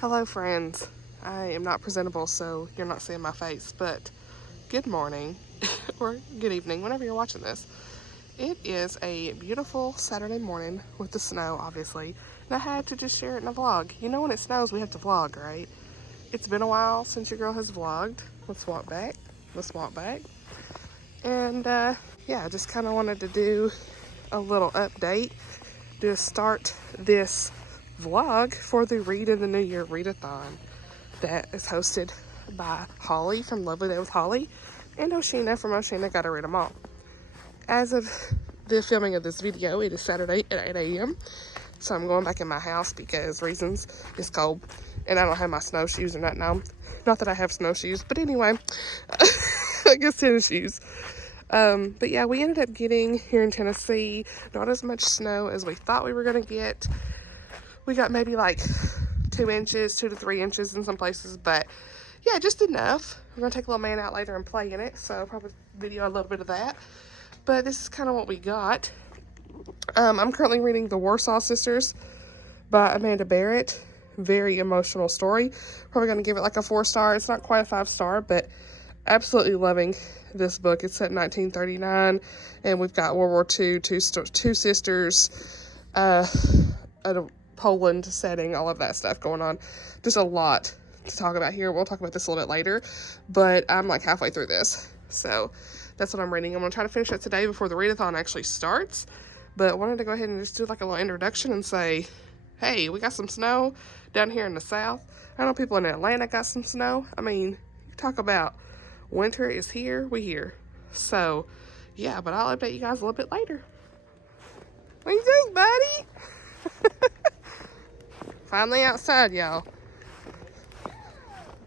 Hello friends, I am not presentable so you're not seeing my face, but good morning or good evening whenever you're watching this. It is a beautiful Saturday morning with the snow obviously, and I had to just share it in a vlog. You know when it snows we have to vlog, right? It's been a while since your girl has vlogged. Let's walk back. And yeah, I just kind of wanted to do a little update to start this vlog for the Read in the New Year Readathon that is hosted by Holly from Lovely Day with Holly and Oshina from Oshina Gotta Read 'Em All. As of the filming of this video, it is Saturday at 8 a.m. So I'm going back in my house because reasons, it's cold and I don't have my snowshoes or nothing on. Not that I have snowshoes, but anyway, I guess tennis shoes. But yeah, we ended up getting here in Tennessee not as much snow as we thought we were going to get. We got maybe like 2 inches, 2 to 3 inches in some places, but yeah, just enough. We're going to take a little man out later and play in it, so I'll probably video a little bit of that. But this is kind of what we got. I'm currently reading The Warsaw Sisters by Amanda Barrett. Very emotional story. Probably going to give it like a 4-star. It's not quite a 5-star, but absolutely loving this book. It's set in 1939, and we've got World War II, two sisters, a Poland setting, all of that stuff going on. Just a lot to talk about here. We'll talk about this a little bit later, but I'm like halfway through this, so that's what I'm reading. I'm going to try to finish it today before the readathon actually starts, but I wanted to go ahead and just do like a little introduction and say, hey, we got some snow down here in the south. I know people in Atlanta got some snow. I mean, talk about winter is here, we here. So yeah, but I'll update you guys a little bit later. What do you think, buddy? Finally outside, y'all.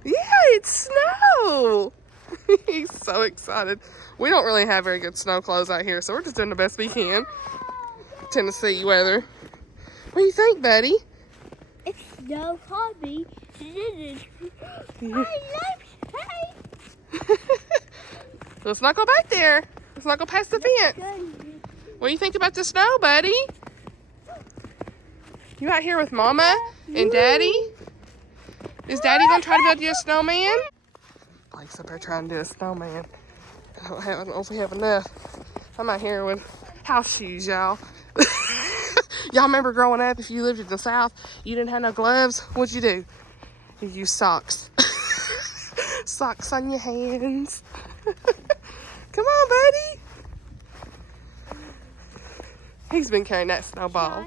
Yeah, it's snow. He's so excited. We don't really have very good snow clothes out here, so we're just doing the best we can. Tennessee weather. What do you think, buddy? It's no hobby. Let's not go back there. Let's not go past the fence. What do you think about the snow, buddy? You out here with Mama and Daddy? Is Daddy gonna try to build you a snowman? Blake's up there trying to do a snowman. I don't know if we have enough. I'm out here with house shoes, y'all. Y'all remember growing up, if you lived in the South, you didn't have no gloves, what'd you do? You used socks. Socks on your hands. Come on, buddy. He's been carrying that snowball.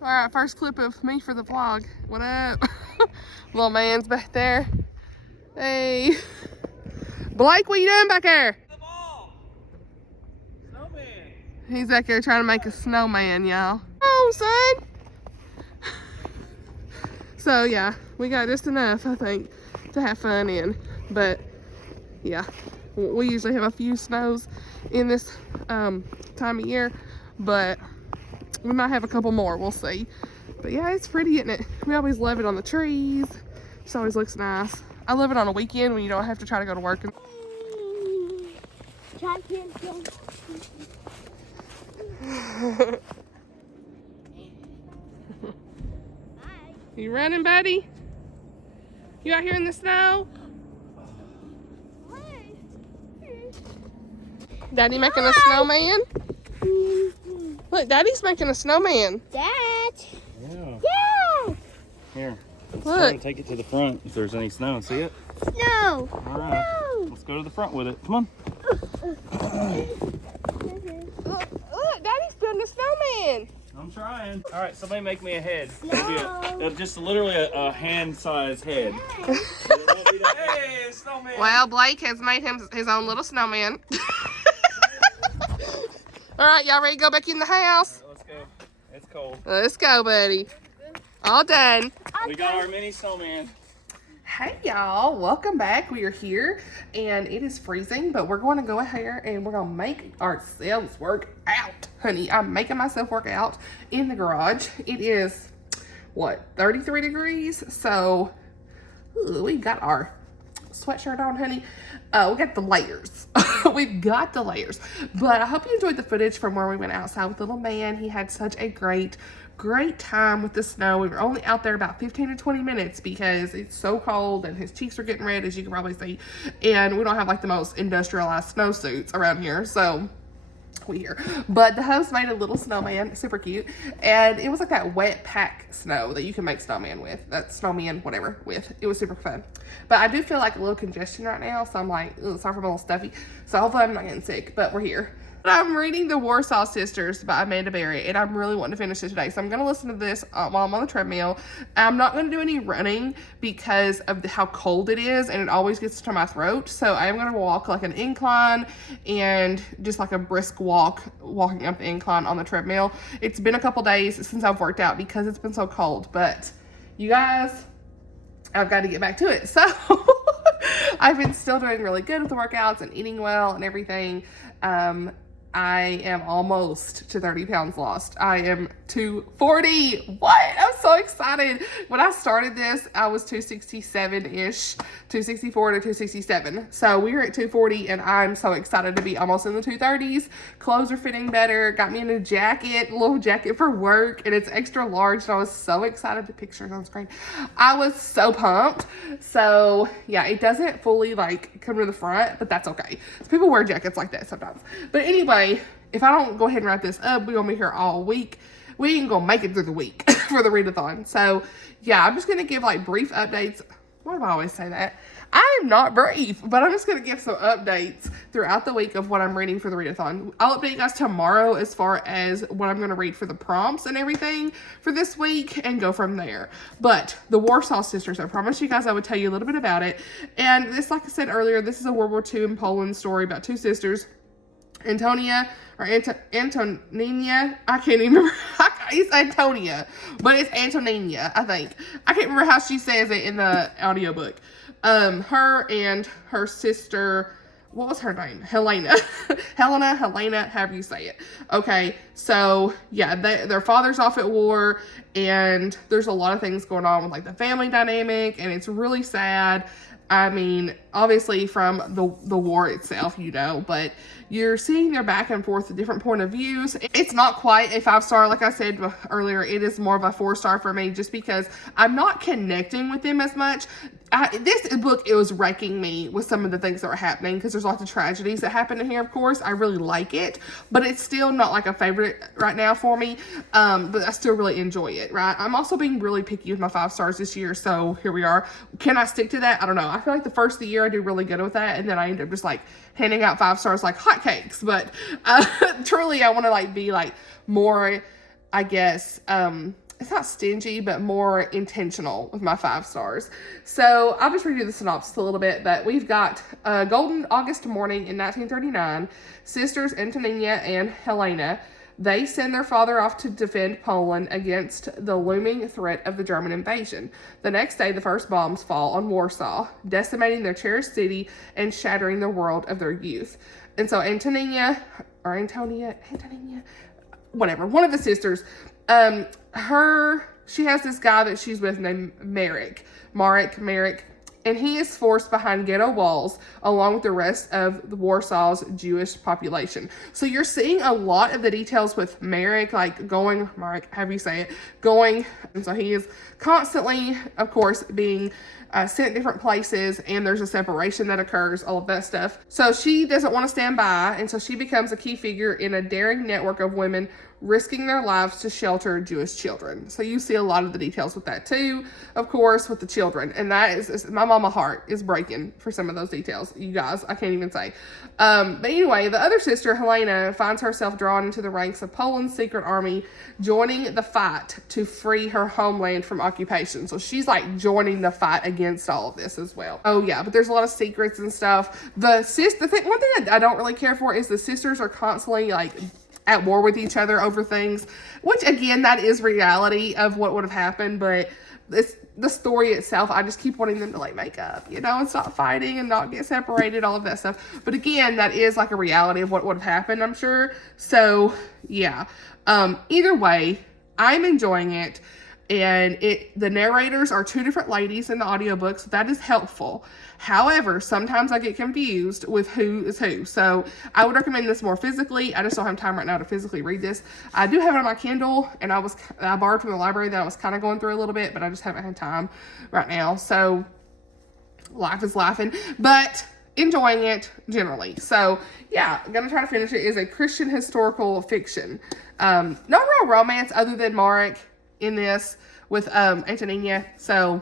Alright, first clip of me for the vlog. What up? Little man's back there. Hey. Blake, what you doing back there? The ball. Snowman. He's back there trying to make a snowman, y'all. Oh, son. So yeah, we got just enough, I think, to have fun in. But yeah, we usually have a few snows in this time of year, but we might have a couple more, we'll see. But yeah, it's pretty, isn't it? We always love it on the trees. It always looks nice. I love it on a weekend when you don't have to try to go to work. You running, buddy? You out here in the snow? Daddy making a snowman? Look, Daddy's making a snowman. Dad. Yeah. Yeah. Here. Let's Look. try to take it to the front if there's any snow. See it? No. All right. No. Let's go to the front with it. Come on. Look, Daddy's building a snowman. I'm trying. All right, somebody make me a head. No. Just literally a hand-sized head. Hey, snowman. Well, Blake has made him his own little snowman. All right, y'all ready to go back in the house? Let's go. It's cold. Let's go, buddy. All done. We got our mini snowman. Hey y'all, welcome back. We are here and it is freezing, but we're going to go ahead and we're going to make ourselves work out, honey. I'm making myself work out in the garage. It is, what, 33 degrees? So ooh, we got our sweatshirt on, honey. We got the layers. We've got the layers. But I hope you enjoyed the footage from where we went outside with little man. He had such a great time with the snow. We were only out there about 15 to 20 minutes because it's so cold and his cheeks are getting red, as you can probably see. And we don't have like the most industrialized snowsuits around here. So weird. But the host made a little snowman, super cute, and it was like that wet pack snow that you can make snowman with, whatever with. It was super fun. But I do feel like a little congestion right now, so I'm like, sorry if I'm a little stuffy, so hopefully I'm not getting sick, but we're here. I'm reading The Warsaw Sisters by Amanda Barrett, and I'm really wanting to finish it today. So I'm going to listen to this while I'm on the treadmill. I'm not going to do any running because of how cold it is, and it always gets to my throat. So I am going to walk like an incline and just like a brisk walking up the incline on the treadmill. It's been a couple days since I've worked out because it's been so cold. But you guys, I've got to get back to it. So I've been still doing really good with the workouts and eating well and everything. I am almost to 30 pounds lost. I am 240. What? I'm so excited. When I started this, I was 267-ish, 264 to 267. So we are at 240, and I'm so excited to be almost in the 230s. Clothes are fitting better. Got me a new jacket, a little jacket for work, and it's extra large, and I was so excited to pictures on screen. I was so pumped. So yeah, it doesn't fully like come to the front, but that's okay. So people wear jackets like that sometimes. But anyway, if I don't go ahead and wrap this up, we're going to be here all week. We ain't going to make it through the week for the readathon. So, yeah, I'm just going to give, like, brief updates. Why do I always say that? I am not brief, but I'm just going to give some updates throughout the week of what I'm reading for the readathon. I'll update you guys tomorrow as far as what I'm going to read for the prompts and everything for this week and go from there. But the Warsaw Sisters, I promised you guys I would tell you a little bit about it. And this, like I said earlier, this is a World War II in Poland story about two sisters. Antonia, I can't even remember. It's Antonia, but it's Antonina, I think. I can't remember how she says it in the audiobook. Her and her sister, what was her name? Helena, however you say it. Okay, so yeah, their father's off at war, and there's a lot of things going on with like the family dynamic, and it's really sad. I mean, obviously from the war itself, you know, but you're seeing their back and forth, different point of views. It's not quite a 5-star, like I said earlier. It is more of a 4-star for me just because I'm not connecting with them as much. This book, it was wrecking me with some of the things that were happening because there's lots of tragedies that happen in here, of course. I really like it, but it's still not like a favorite right now for me, but I still really enjoy it, right? I'm also being really picky with my 5 stars this year, so here we are. Can I stick to that? I don't know. I feel like the first of the year I do really good with that, and then I end up just like handing out 5 stars like hotcakes, but truly I want to like be like more, I guess, it's not stingy, but more intentional with my 5 stars. So I'll just read you the synopsis a little bit, but we've got a golden August morning in 1939. Sisters Antonina and Helena, they send their father off to defend Poland against the looming threat of the German invasion. The next day, the first bombs fall on Warsaw, decimating their cherished city and shattering the world of their youth. And so Antonia, whatever, one of the sisters, she has this guy that she's with named Marek, and he is forced behind ghetto walls along with the rest of the Warsaw's Jewish population. So you're seeing a lot of the details with Marek, going, and so he is constantly, of course, being sent different places, and there's a separation that occurs, all of that stuff. So she doesn't want to stand by, and so she becomes a key figure in a daring network of women risking their lives to shelter Jewish children. So you see a lot of the details with that too, of course, with the children. And that is my mama heart is breaking for some of those details. You guys, I can't even say. But anyway, the other sister, Helena, finds herself drawn into the ranks of Poland's secret army, joining the fight to free her homeland from occupation. So she's like joining the fight against all of this as well. Oh yeah, but there's a lot of secrets and stuff. One thing that I don't really care for is the sisters are constantly like at war with each other over things, which again, that is reality of what would have happened, but the story itself, I just keep wanting them to like make up, you know, and stop fighting and not get separated, all of that stuff. But again, that is like a reality of what would have happened, I'm sure. So yeah, either way, I'm enjoying it. and the narrators are 2 different ladies in the audiobook, so that is helpful. However, sometimes I get confused with who is who, so I would recommend this more physically. I just don't have time right now to physically read this. I do have it on my Kindle, and I borrowed from the library that I was kind of going through a little bit, but I just haven't had time right now, so life is laughing, but enjoying it generally. So yeah, I'm gonna try to finish it. It's a Christian historical fiction. No real romance other than Marek in this with Antonina. So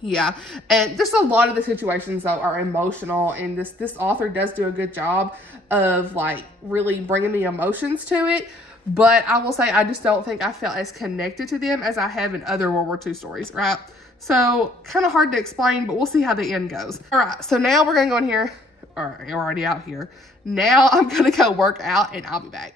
yeah, and just a lot of the situations though are emotional, and this author does do a good job of like really bringing the emotions to it. But I will say I just don't think I felt as connected to them as I have in other World War II stories, right? So kind of hard to explain, but we'll see how the end goes. All right, so now we're gonna go in here. All right, we're already out here. Now I'm gonna go work out, and I'll be back.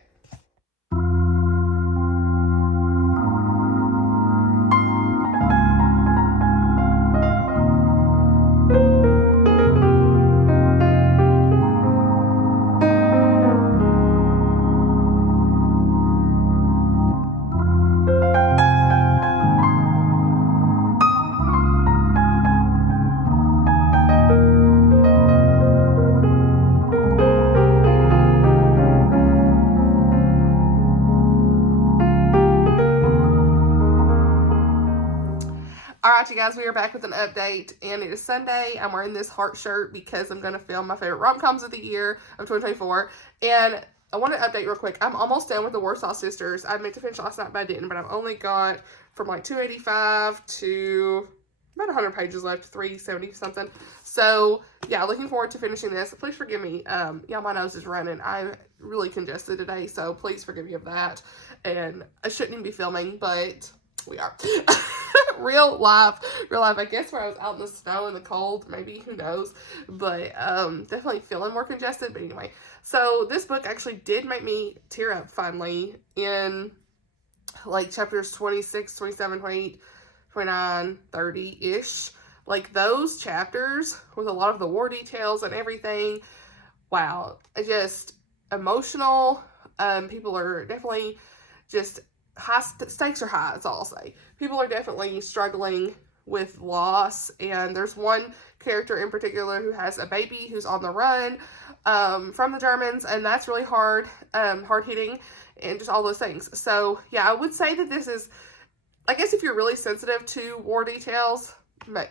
Alright, you guys, we are back with an update, and it is Sunday. I'm wearing this heart shirt because I'm going to film my favorite rom-coms of the year of 2024, and I want to update real quick. I'm almost done with the Warsaw Sisters. I meant to finish last night, but I didn't, but I've only got from like 285 to about 100 pages left, 370 something. So, yeah, looking forward to finishing this. Please forgive me. Yeah, my nose is running. I'm really congested today, so please forgive me of that, and I shouldn't even be filming, but we are. real life. I guess where I was out in the snow and the cold, maybe, who knows, but definitely feeling more congested. But anyway, so this book actually did make me tear up finally in like chapters 26, 27, 28, 29, 30-ish. Like those chapters with a lot of the war details and everything. Wow, just emotional. People are definitely just stakes are high, that's all I'll say. People are definitely struggling with loss, and there's one character in particular who has a baby who's on the run from the Germans, and that's really hard hitting, and just all those things. So yeah, I would say that this is, I guess if you're really sensitive to war details,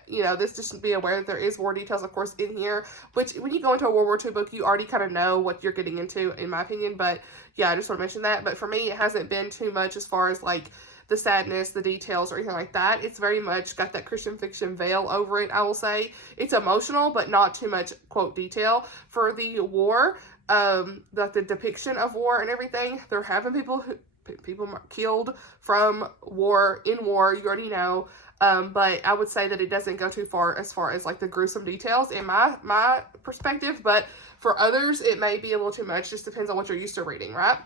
you know, this just be aware that there is war details, of course, in here, which when you go into a World War II book, you already kind of know what you're getting into, in my opinion. But yeah, I just want to mention that. But for me, it hasn't been too much as far as like the sadness, the details, or anything like that. It's very much got that Christian fiction veil over it, I will say. It's emotional, but not too much, quote, detail. For the war, the depiction of war and everything, they're having people killed from war, in war, you already know. But I would say that it doesn't go too far as like the gruesome details in my perspective, but for others it may be a little too much. Just depends on what you're used to reading, right?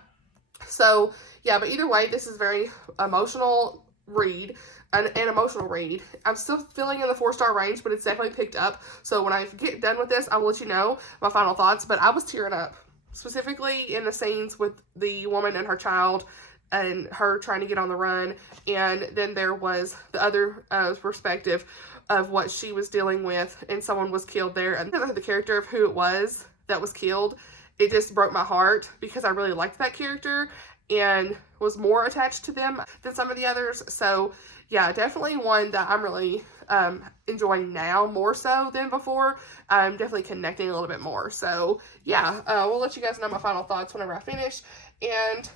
So yeah, but either way, this is very emotional read, an emotional read. I'm still feeling in the 4-star range, but it's definitely picked up. So when I get done with this, I will let you know my final thoughts. But I was tearing up, specifically in the scenes with the woman and her child, and her trying to get on the run, and then there was the other perspective of what she was dealing with, and someone was killed there, and the character of who it was that was killed, it just broke my heart because I really liked that character and was more attached to them than some of the others. So yeah, definitely one that I'm really enjoying now more so than before. I'm definitely connecting a little bit more. So yeah, we'll let you guys know my final thoughts whenever I finish. And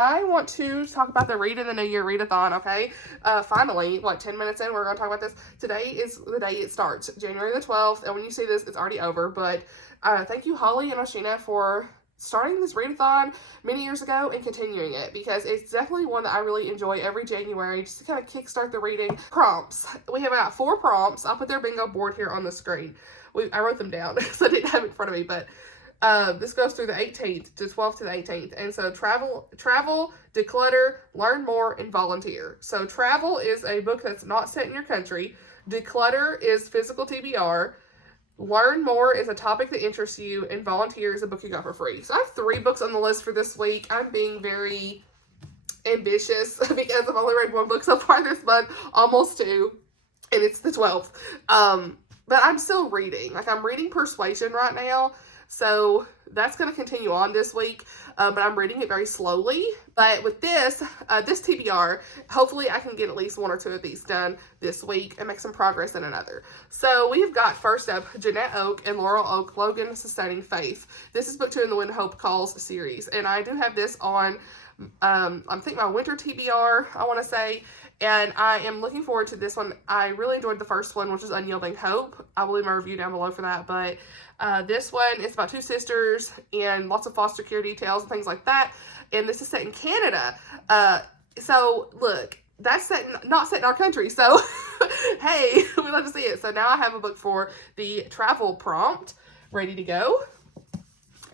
I want to talk about the Read in the New Year Readathon, okay? Finally, 10 minutes in, we're going to talk about this. Today is the day it starts, January the 12th, and when you see this, it's already over, but thank you, Holly and Oshina, for starting this Readathon many years ago and continuing it, because it's definitely one that I really enjoy every January, just to kind of kickstart the reading. Prompts. We have about 4 prompts. I'll put their bingo board here on the screen. I wrote them down, so I didn't have it in front of me, but this goes through the 18th to 12th to the 18th. And so travel, declutter, learn more, and volunteer. So travel is a book that's not set in your country. Declutter is physical TBR. Learn more is a topic that interests you. And volunteer is a book you got for free. So I have 3 books on the list for this week. I'm being very ambitious because I've only read one book so far this month, almost two, and it's the 12th. But I'm still reading. Like, I'm reading Persuasion right now, so that's going to continue on this week, but I'm reading it very slowly. But with this TBR, hopefully I can get at least one or two of these done this week and make some progress in another. So we've got, first up, Janette Oak and Laurel Oak, Logan, Sustaining Faith. This is book 2 in the When Hope Calls series, and I do have this on, I think my winter TBR, I want to say, and I am looking forward to this one. I really enjoyed the first one, which is Unyielding Hope. I will leave my review down below for that, but this one is about two sisters and lots of foster care details and things like that, and this is set in Canada. So look, that's not set in our country, so hey, we love to see it. So now I have a book for the travel prompt ready to go.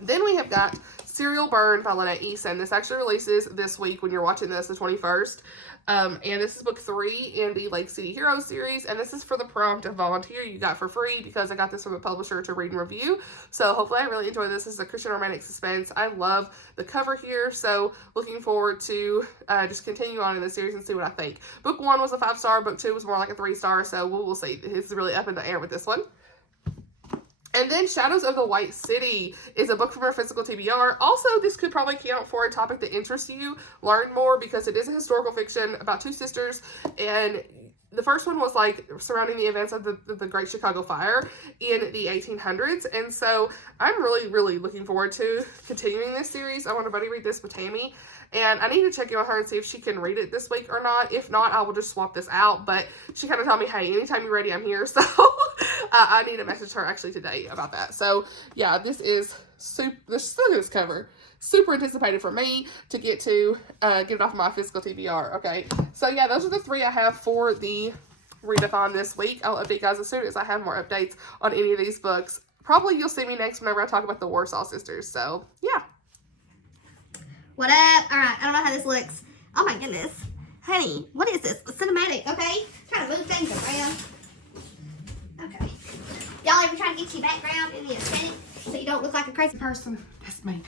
Then we have got Serial Burn by Lynette Eason. This actually releases this week when you're watching this, the 21st. And this is book 3 in the Lake City Heroes series, and this is for the prompt of volunteer you got for free because I got this from a publisher to read and review. So hopefully I really enjoy this. This is a Christian romantic suspense. I love the cover here, so looking forward to just continue on in the series and see what I think. Book 1 was a 5-star, book 2 was more like a 3-star, so we'll see. It's really up in the air with this one. And then Shadows of the White City is a book from our physical TBR. Also, this could probably count for a topic that interests you. Learn more because it is a historical fiction about two sisters. And the first one was like surrounding the events of the Great Chicago Fire in the 1800s. And so I'm really, really looking forward to continuing this series. I want to buddy read this with Tammy. And I need to check in with her and see if she can read it this week or not. If not, I will just swap this out. But she kind of told me, hey, anytime you're ready, I'm here. So I need to message her actually today about that. So yeah, this is super, look at this cover. Super anticipated for me to get it off of my physical TBR. Okay, so yeah, those are the 3 I have for the readathon this week. I'll update you guys as soon as I have more updates on any of these books. Probably you'll see me next whenever I talk about the Warsaw sisters. So yeah. What up? Alright, I don't know how this looks. Oh my goodness. Honey, what is this? A cinematic, okay? Trying to move things around. Okay. Y'all ever try to get your background in the aesthetic so you don't look like a crazy person? That's me.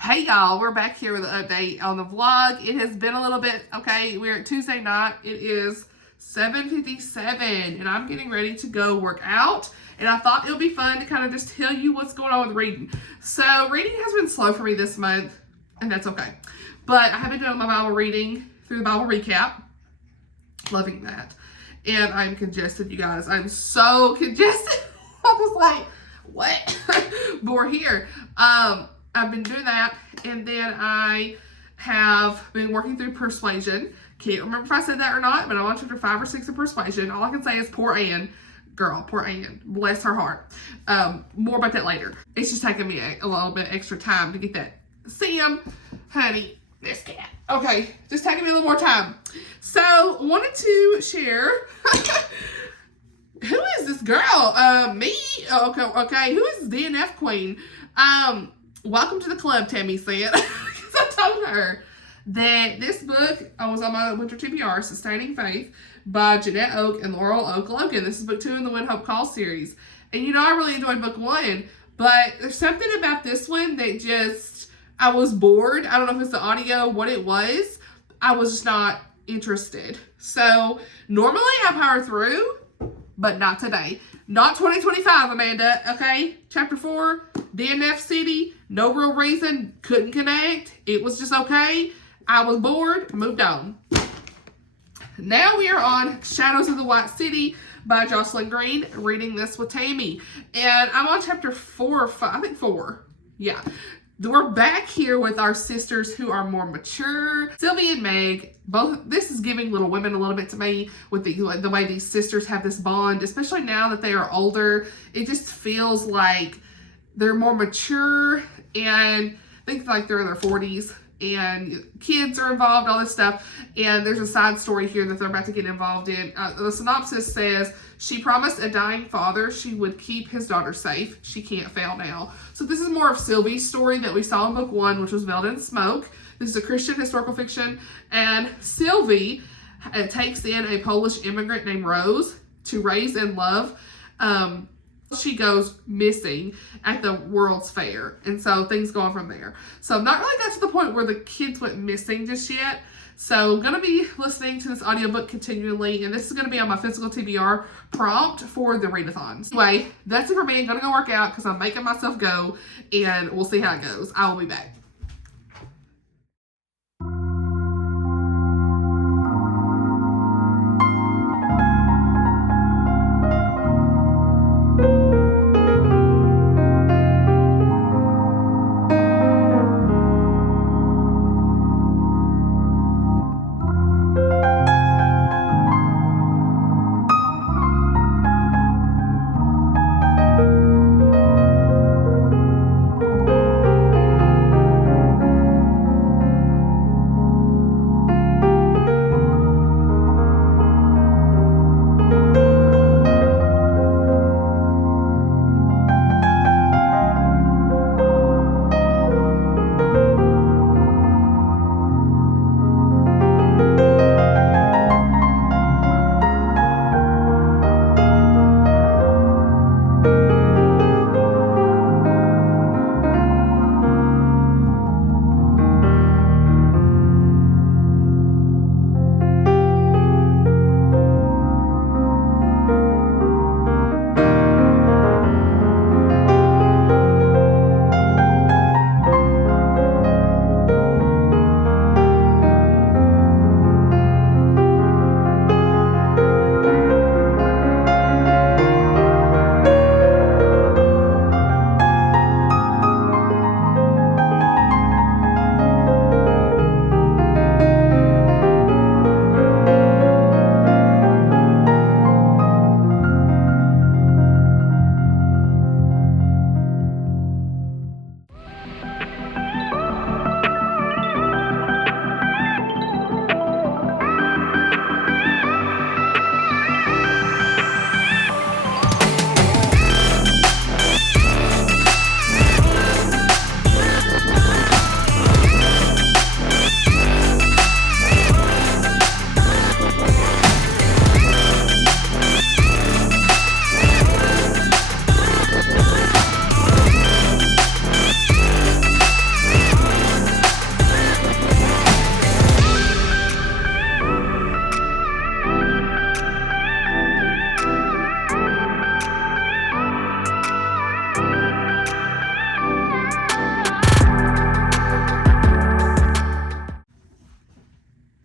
Hey y'all, we're back here with an update on the vlog. It has been a little bit, okay, we're at Tuesday night. It is 7:57 and I'm getting ready to go work out. And I thought it would be fun to kind of just tell you what's going on with reading. So reading has been slow for me this month, and that's okay. But I have been doing my Bible reading through the Bible recap. Loving that. And I'm congested, you guys. I'm so congested. I'm just like, what? But we're here. I've been doing that, and then I have been working through Persuasion. Can't remember if I said that or not, but I'm on chapter 5 or 6 of Persuasion. All I can say is poor Anne. Girl, poor Anne. Bless her heart. More about that later. It's just taking me a little bit extra time to get that. Sam, honey, this cat. Okay, just taking me a little more time. So, wanted to share. Who is this girl? Me? Okay. Who is DNF Queen? Welcome to the club, Tammy said. Because I told her that this book, I was on my winter TBR, Sustaining Faith, by Janette Oak and Laurel Oak Logan. This is book 2 in the When Hope Calls series. And you know, I really enjoyed book 1, but there's something about this one that just, I was bored. I don't know if it's the audio, what it was. I was just not interested. So normally I power through, but not today. Not 2025, Amanda, okay? Chapter 4, DNF City, no real reason, couldn't connect. It was just okay. I was bored, moved on. Now we are on Shadows of the White City by Jocelyn Green, reading this with Tammy. And I'm on chapter 4 or 5, I think 4. Yeah. We're back here with our sisters who are more mature. Sylvie and Meg, both, this is giving Little Women a little bit to me with the way these sisters have this bond, especially now that they are older. It just feels like they're more mature, and I think like they're in their 40s. And kids are involved, all this stuff. And there's a side story here that they're about to get involved in. The synopsis says, she promised a dying father she would keep his daughter safe. She can't fail now. So this is more of Sylvie's story that we saw in book 1, which was Veiled in Smoke. This is a Christian historical fiction. And Sylvie takes in a Polish immigrant named Rose to raise and love She goes missing at the World's Fair, and so things go on from there. So I'm not really got to the point where the kids went missing just yet. So I'm going to be listening to this audiobook continually, and this is going to be on my physical TBR prompt for the readathons. Anyway, that's it for me. I'm going to go work out because I'm making myself go, and we'll see how it goes. I will be back.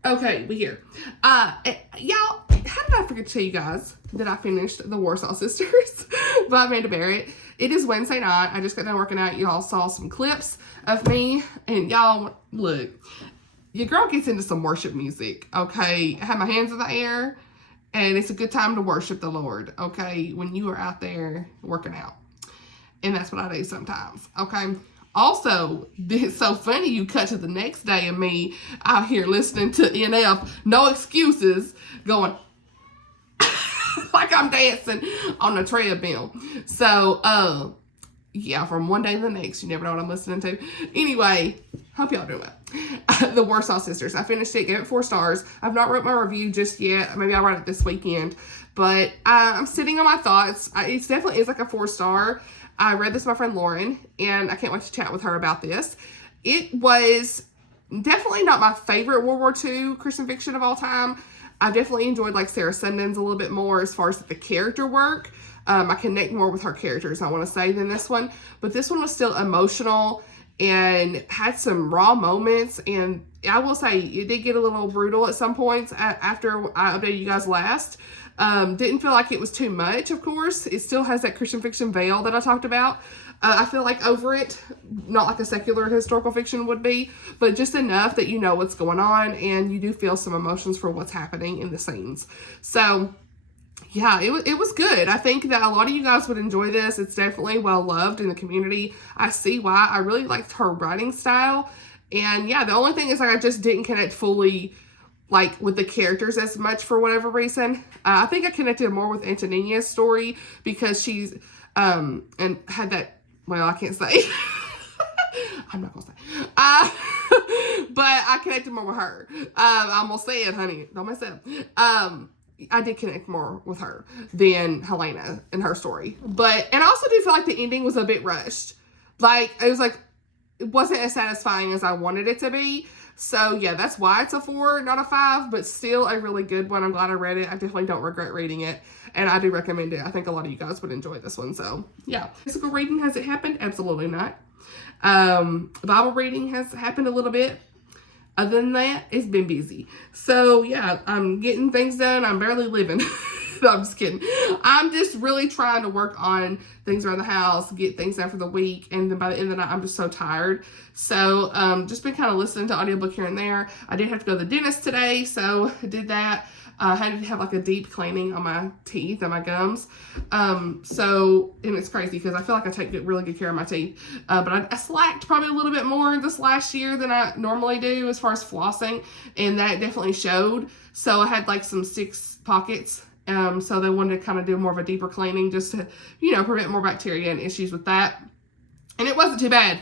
Okay, we here. Y'all, how did I forget to tell you guys that I finished The Warsaw Sisters by Amanda Barrett? It is Wednesday night. I just got done working out. Y'all saw some clips of me. And y'all, look, your girl gets into some worship music, okay? I have my hands in the air, and it's a good time to worship the Lord, okay? When you are out there working out. And that's what I do sometimes, okay? Also, it's so funny you cut to the next day of me out here listening to NF, No Excuses, going like I'm dancing on a treadmill. So, yeah, from one day to the next, you never know what I'm listening to. Anyway, hope y'all doing well. The Warsaw Sisters. I finished it, gave it 4 stars. I've not wrote my review just yet. Maybe I'll write it this weekend. But I'm sitting on my thoughts. It definitely is like a 4-star. I read this with my friend Lauren, and I can't wait to chat with her about this. It was definitely not my favorite World War II Christian fiction of all time. I definitely enjoyed like Sarah Sundin's a little bit more as far as the character work. I connect more with her characters, I want to say, than this one. But this one was still emotional and had some raw moments. And I will say it did get a little brutal at some points after I updated you guys last. Didn't feel like it was too much, of course. It still has that Christian fiction veil that I talked about. I feel like over it, not like a secular historical fiction would be, but just enough that you know what's going on and you do feel some emotions for what's happening in the scenes. So, yeah, it was good. I think that a lot of you guys would enjoy this. It's definitely well loved in the community. I see why. I really liked her writing style. And yeah, the only thing is like I just didn't connect fully like with the characters as much for whatever reason. I think I connected more with Antonina's story because she's and had that, well, I can't say. I'm not gonna say. But I connected more with her. I'm gonna say it, honey. Don't mess up. I did connect more with her than Helena and her story. And I also do feel like the ending was a bit rushed. Like, it wasn't as satisfying as I wanted it to be. So, yeah, that's why it's a 4, not a 5, but still a really good one. I'm glad I read it. I definitely don't regret reading it, and I do recommend it. I think a lot of you guys would enjoy this one. So, yeah. Physical reading, has it happened? Absolutely not. Bible reading has happened a little bit. Other than that, it's been busy. So, yeah, I'm getting things done. I'm barely living. No, I'm just kidding. I'm just really trying to work on things around the house, get things done for the week, and then by the end of the night, I'm just so tired. So, just been kind of listening to audiobook here and there. I did have to go to the dentist today, so I did that. I had to have like a deep cleaning on my teeth and my gums. And it's crazy because I feel like I take really good care of my teeth. But I slacked probably a little bit more this last year than I normally do as far as flossing, and that definitely showed. So I had like some 6 pockets. So they wanted to kind of do more of a deeper cleaning just to, prevent more bacteria and issues with that. And it wasn't too bad.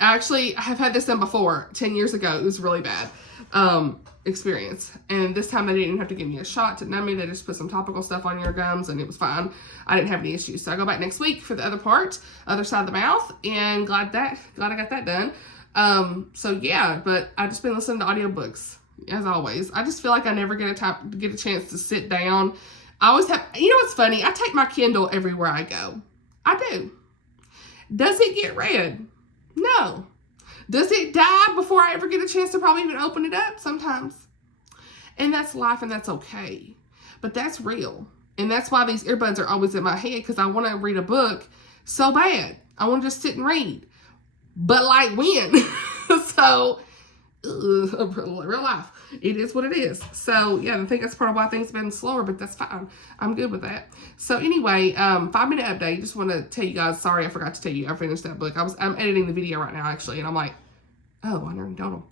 I have had this done before, 10 years ago. It was really bad experience. And this time they didn't even have to give me a shot to numb me. They just put some topical stuff on your gums and it was fine. I didn't have any issues. So I go back next week for the other side of the mouth, and glad I got that done. So yeah, but I've just been listening to audiobooks as always. I just feel like I never get a chance to sit down. I always have, what's funny? I take my Kindle everywhere I go. I do. Does it get read? No. Does it die before I ever get a chance to probably even open it up? Sometimes. And that's life, and that's okay. But that's real. And that's why these earbuds are always in my head, because I want to read a book so bad. I want to just sit and read. But like when? So, real life. It is what it is. So, yeah, I think that's part of why things have been slower, but that's fine. I'm good with that. So, anyway, 5-minute update. Just want to tell you guys, sorry, I forgot to tell you, I finished that book. I'm editing the video right now, actually, and I'm like, oh, I never told him.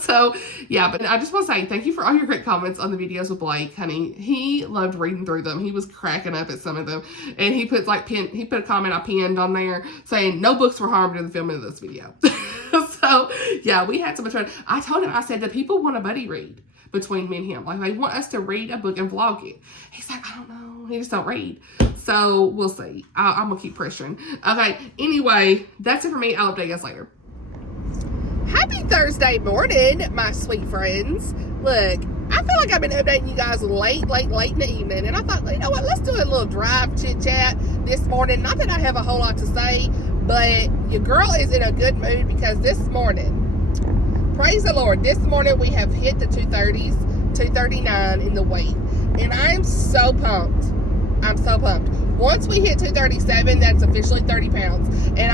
So, yeah, but I just want to say thank you for all your great comments on the videos with Blake, honey. He loved reading through them. He was cracking up at some of them. And he put a comment I pinned on there saying no books were harmed in the filming of this video. So, yeah, we had so much fun. I told him, I said, that people want a buddy read between me and him. Like, they want us to read a book and vlog it. He's like, I don't know. He just don't read. So, we'll see. I'm going to keep pressuring. Okay, anyway, that's it for me. I'll update you guys later. Happy Thursday morning, my sweet friends. Look, I feel like I've been updating you guys late in the evening. And I thought, you know what, let's do a little drive chit-chat this morning. Not that I have a whole lot to say, but your girl is in a good mood because this morning, praise the Lord, this morning we have hit the 230s, 239 in the weight. And I am so pumped. I'm so pumped. Once we hit 237, that's officially 30 pounds. And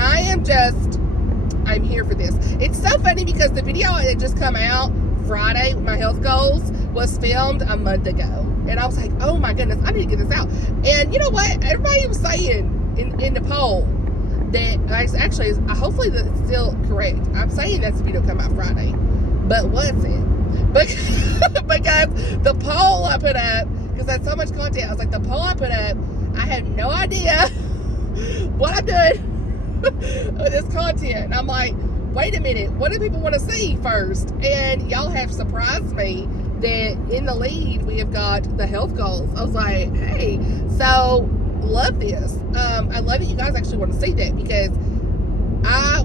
I'm here for this. It's so funny because the video that just come out Friday, my health goals, was filmed a month ago. And I was like, oh my goodness, I need to get this out. And you know what? Everybody was saying in the poll that actually, hopefully that's still correct. I'm saying that's the video come out Friday. But was it? Because the poll I put up, because that's so much content, I was like, the poll I put up, I had no idea what I'm doing with this content. And I'm like, wait a minute, what do people want to see first? And y'all have surprised me that in the lead we have got the health goals. I was like, hey, so love this. I love that you guys actually want to see that, because I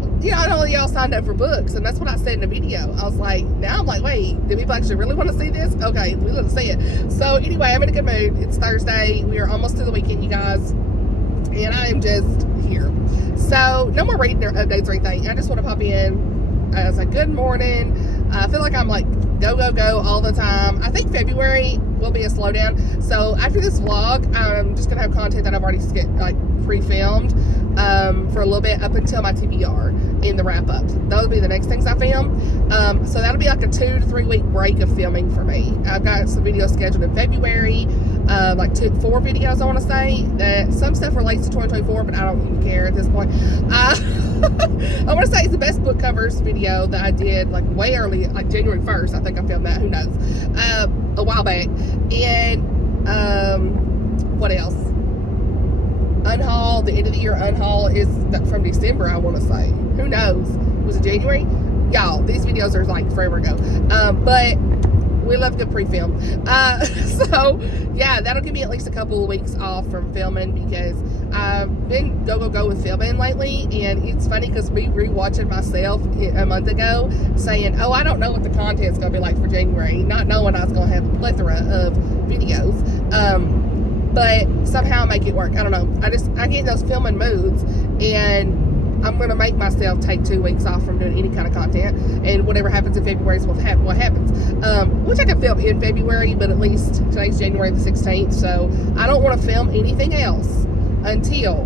know y'all signed up for books, and that's what I said in the video. I was like, now I'm like, wait, do people actually really want to see this? Okay, we want to see it. So anyway, I'm in a good mood. It's Thursday. We are almost to the weekend, you guys, and I am just here. So no more reading or updates or anything. I just want to pop in as a good morning. I feel like I'm like go all the time. I think February will be a slowdown. So after this vlog, I'm just gonna have content that I've already pre-filmed for a little bit up until my TBR in the wrap-up. Those will be the next things I film. So that'll be like a 2 to 3 week break of filming for me. I've got some videos scheduled in February, 4 videos I want to say. That some stuff relates to 2024, but I don't even care at this point. I want to say it's the best book covers video that I did way early, January 1st. I think I filmed that. Who knows? A while back. And what else? Unhaul, the end of the year unhaul is from December, I want to say. Who knows? Was it January? Y'all, these videos are forever ago. But We love good pre-film. So yeah, that'll give me at least a couple of weeks off from filming because I've been go with filming lately, and it's funny because we rewatched myself a month ago saying, oh, I don't know what the content's gonna be like for January, not knowing I was gonna have a plethora of videos. But somehow I make it work. I don't know. I get in those filming moods, and I'm going to make myself take 2 weeks off from doing any kind of content, and whatever happens in February is what happens. Which I can film in February, but at least today's January the 16th, so I don't want to film anything else until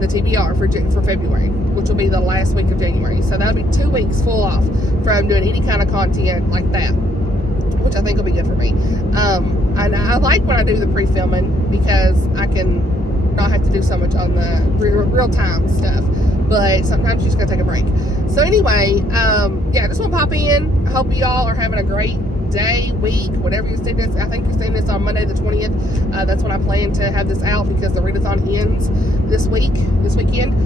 the TBR for February, which will be the last week of January. So that'll be 2 weeks full off from doing any kind of content like that, which I think will be good for me. And I like when I do the pre-filming because I can not have to do so much on the real-time stuff, but sometimes you just gotta take a break. So anyway, yeah, I just want to pop in. I hope you all are having a great day, week, whatever you're seeing this. I think you're seeing this on Monday the 20th. That's when I plan to have this out because the readathon ends this weekend.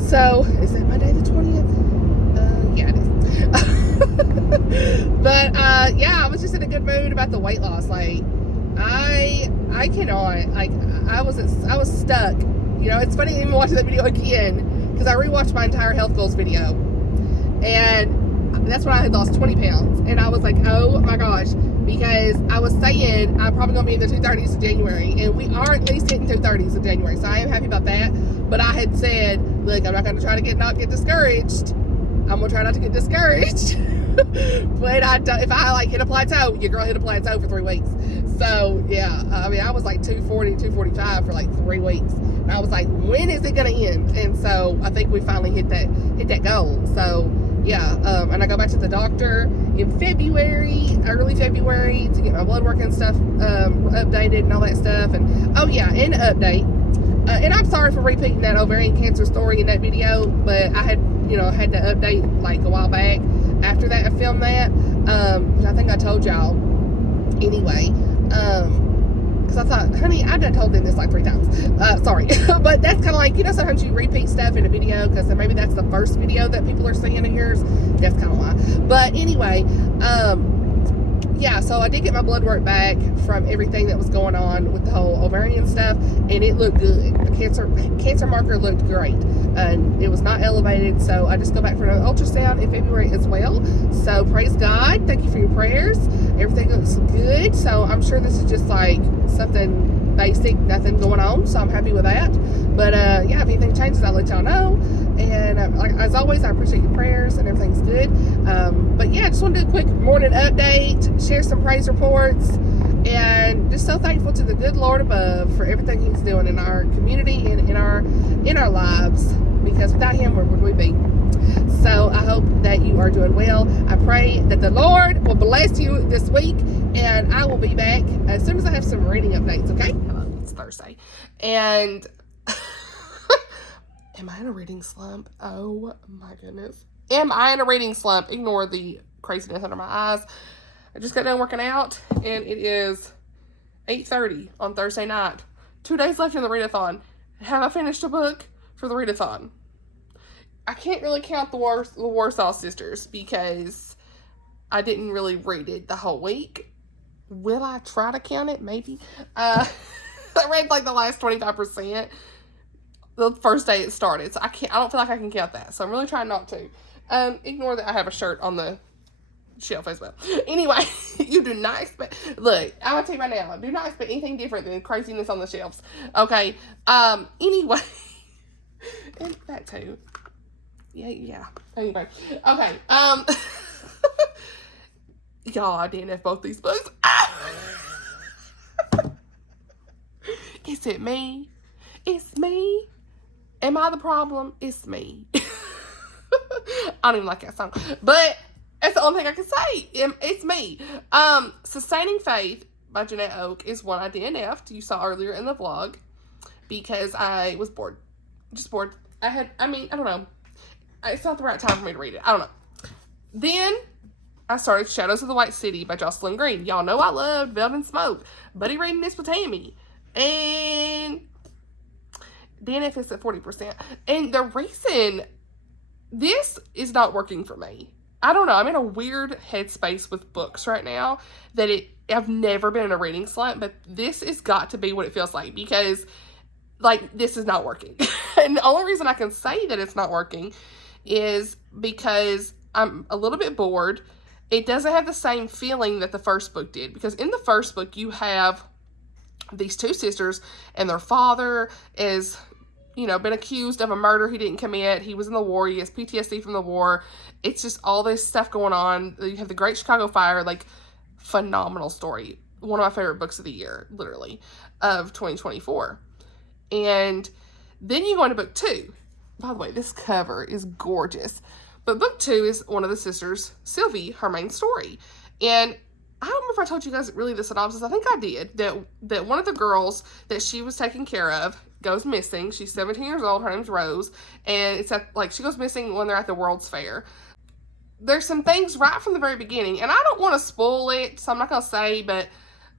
So, is it Monday the 20th? Yeah, it is. But yeah, I was just in a good mood about the weight loss. Like, I cannot, like, I was stuck. You know, it's funny even watching that video again because I rewatched my entire health goals video, and that's when I had lost 20 pounds, and I was like, oh my gosh, because I was saying I'm probably gonna be in the 230s in January, and we are at least hitting 230s in January, so I am happy about that. But I had said, look, I'm not gonna try to not get discouraged. I'm gonna try not to get discouraged. But if I like hit a plateau, your girl hit a plateau for 3 weeks. So yeah, I mean, I was like 240, 245 for like 3 weeks. And I was like, when is it gonna end? And so I think we finally hit that goal. So yeah, and I go back to the doctor in February, early February, to get my blood work and stuff updated and all that stuff. And oh yeah, and update. And I'm sorry for repeating that ovarian cancer story in that video, but I had to update like a while back. After that, I filmed that, which I think I told y'all anyway, because I thought, honey, I done told them this like 3 times, sorry, but that's kind of like, sometimes you repeat stuff in a video, because maybe that's the first video that people are seeing of yours, that's kind of why. But anyway, yeah, so I did get my blood work back from everything that was going on with the whole ovarian stuff, and it looked good. The cancer marker looked great, and it was not elevated, so I just go back for another ultrasound in February as well. So praise God, thank you for your prayers. Everything looks good, so I'm sure this is just like something basic, nothing going on, so I'm happy with that. But yeah, if anything changes, I'll let y'all know. And like, as always, I appreciate your prayers, and everything's good. But yeah, just want to do a quick morning update, share some praise reports, and just so thankful to the good Lord above for everything He's doing in our community and in our lives, because without Him, where would we be? So I hope that you are doing well. I pray that the Lord will bless you this week, and I will be back as soon as I have some reading updates, okay? It's Thursday, and am I in a reading slump? Oh my goodness. Am I in a reading slump? Ignore the craziness under my eyes. I just got done working out, and it is 8:30 on Thursday night. 2 days left in the readathon. Have I finished a book for the readathon? I can't really count the Warsaw sisters because I didn't really read it the whole week. Will I try to count it? Maybe. I read like the last 25%. The first day it started, so I don't feel like I can count that, so I'm really trying not to. Ignore that I have a shirt on the shelf as well. Anyway, you do not expect, look, I'm gonna tell you right now, do not expect anything different than craziness on the shelves, okay? Anyway, and that too, yeah, anyway, okay, y'all, I DNF both these books. Is it me? It's me. Am I the problem? It's me. I don't even like that song, but that's the only thing I can say. It's me. Sustaining Faith by Janette Oak is one I DNF'd. You saw earlier in the vlog because I was bored. Just bored. I don't know. It's not the right time for me to read it. I don't know. Then I started Shadows of the White City by Jocelyn Green. Y'all know I loved Velvet and Smoke. Buddy reading this with Tammy. And DNF is at 40%. And the reason this is not working for me, I don't know, I'm in a weird headspace with books right now that I've never been in a reading slump, but this has got to be what it feels like, because like this is not working. And the only reason I can say that it's not working is because I'm a little bit bored. It doesn't have the same feeling that the first book did, because in the first book you have these two sisters and their father is, you know, been accused of a murder he didn't commit. He was in the war. He has PTSD from the war. It's just all this stuff going on. You have the Great Chicago Fire, like phenomenal story. One of my favorite books of the year, literally, of 2024. And then you go into book 2. By the way, this cover is gorgeous. But book 2 is one of the sisters, Sylvie, her main story. And I don't remember if I told you guys really the synopsis. I think I did. That one of the girls that she was taking care of goes missing. She's 17 years old. Her name's Rose. And it's she goes missing when they're at the World's Fair. There's some things right from the very beginning, and I don't want to spoil it, so I'm not going to say, but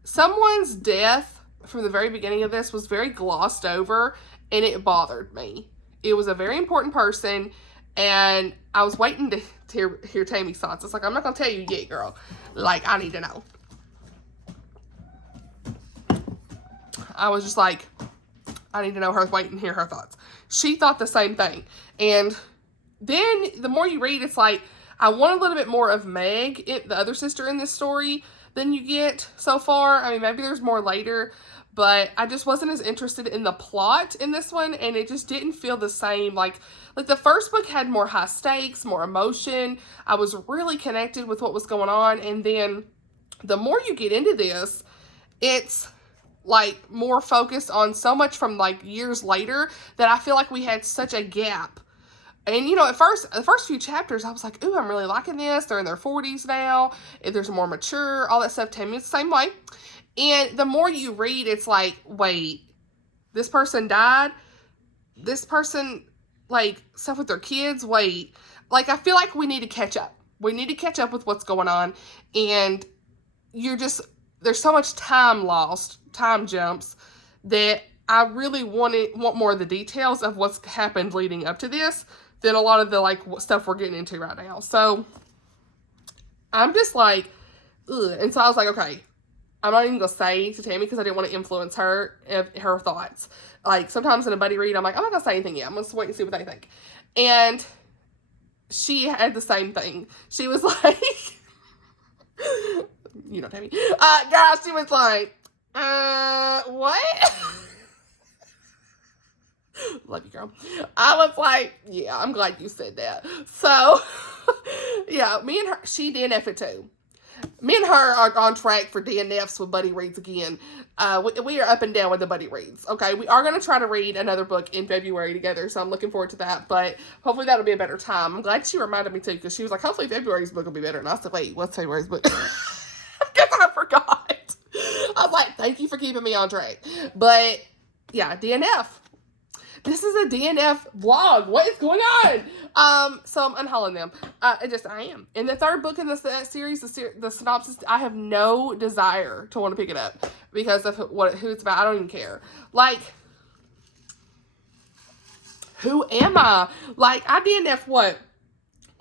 someone's death from the very beginning of this was very glossed over, and it bothered me. It was a very important person, and I was waiting to hear Tammy's thoughts. It's like, I'm not going to tell you yet, girl. Like, I need to know. I was just like, I need to know her, waiting to hear her thoughts. She thought the same thing. And then the more you read, it's like, I want a little bit more of Meg, the other sister in this story, than you get so far. I mean, maybe there's more later, but I just wasn't as interested in the plot in this one, and it just didn't feel the same. Like the first book had more high stakes, more emotion. I was really connected with what was going on, and then the more you get into this, it's like more focused on so much from like years later that I feel like we had such a gap. And, you know, the first few chapters, I was like, ooh, I'm really liking this. They're in their 40s now. If there's more mature, all that stuff. Tammy's the same way. And the more you read, it's like, wait, this person died? This person, like, stuff with their kids? Wait. Like, I feel like we need to catch up. We need to catch up with what's going on. And there's so much time lost, time jumps, that I really want more of the details of what's happened leading up to this than a lot of the, like, stuff we're getting into right now. So, I'm just like, ugh. And so I was like, okay, I'm not even going to say to Tammy because I didn't want to influence her thoughts. Like, sometimes in a buddy read, I'm like, I'm not going to say anything yet. I'm going to wait and see what they think. And she had the same thing. She was like, you know, Tammy. Guys, she was like, what? Love you, girl. I was like, yeah, I'm glad you said that. So, yeah, me and her, she DNF'd it too. Me and her are on track for DNFs with buddy reads again. We are up and down with the buddy reads. Okay, we are going to try to read another book in February together, so I'm looking forward to that. But hopefully that'll be a better time. I'm glad she reminded me too, because she was like, hopefully February's book will be better. And I said, wait, what's February's book? I guess I forgot. I was like, thank you for keeping me on track. But yeah, DNF. This is a DNF vlog. What is going on? So I'm unhauling them. I am. In the third book in that series, the synopsis, I have no desire to want to pick it up because of who it's about. I don't even care. Like, who am I? Like, I DNF what?